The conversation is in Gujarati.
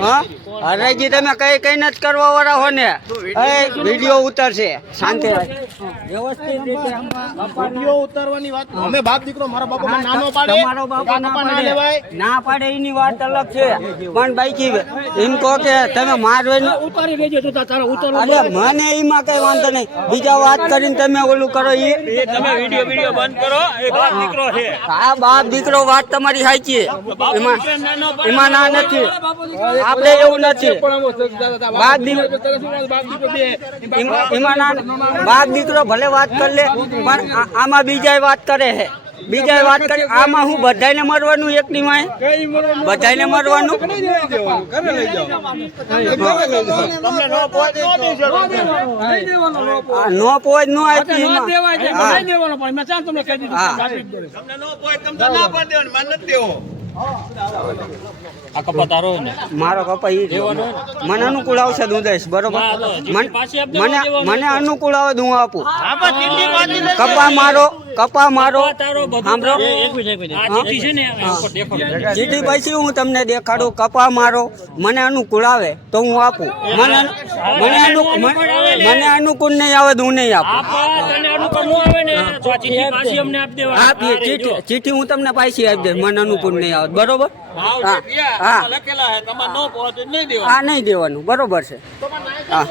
હા હરાજી તમે કઈ જ કરવા વાળા હો ને વિડીયો ઉતરશે શાંતિ વ્યવસ્થિત રીતે વિડીયો ઉતારવાની વાત અમે બાપ દીકરો મારા બાપા મને નાનો પાડે તમારો બાપા ના પાડે એની વાત અલગ છે પણ બાઈકી એમ કહો કે તમે મારવા ઉતારી લેજો તો તારા ઉતારવા અરે મને એમાં કઈ વાંધો નહીં બીજા વાત કરીને તમે ઓલું કરો એ તમે વિડીયો બંધ કરો એ બાપ દીકરો છે હા બાપ દીકરો વાત તમારી સાચી એમાં ના નથી આપણે એવું નથી બાપ દીકરો ભલે વાત કરી લે પણ આમાં બીજા વાત કરે છે બીજા વાત કરી આમાં હું બધાને મરવાનું એકની માં બધાને મરવાનું નો પોજ નો આપી મારો કપા ઈ મને અનુકૂળ આવશે હું દઈશ બરોબર મને અનુકૂળ આવે હું આપું કપા મારો સાંભળો ચીઠી પછી હું તમને દેખાડું કપા મારો મને અનુકૂળ આવે તો હું આપું મને અનુકૂળ નહીં આવે તો હું નહીં આપું ચીઠી હું તમને પાછી આપી દઈશ મને અનુકૂળ નહીં આવે બરોબર હા નહીં દેવાનું બરોબર છે હા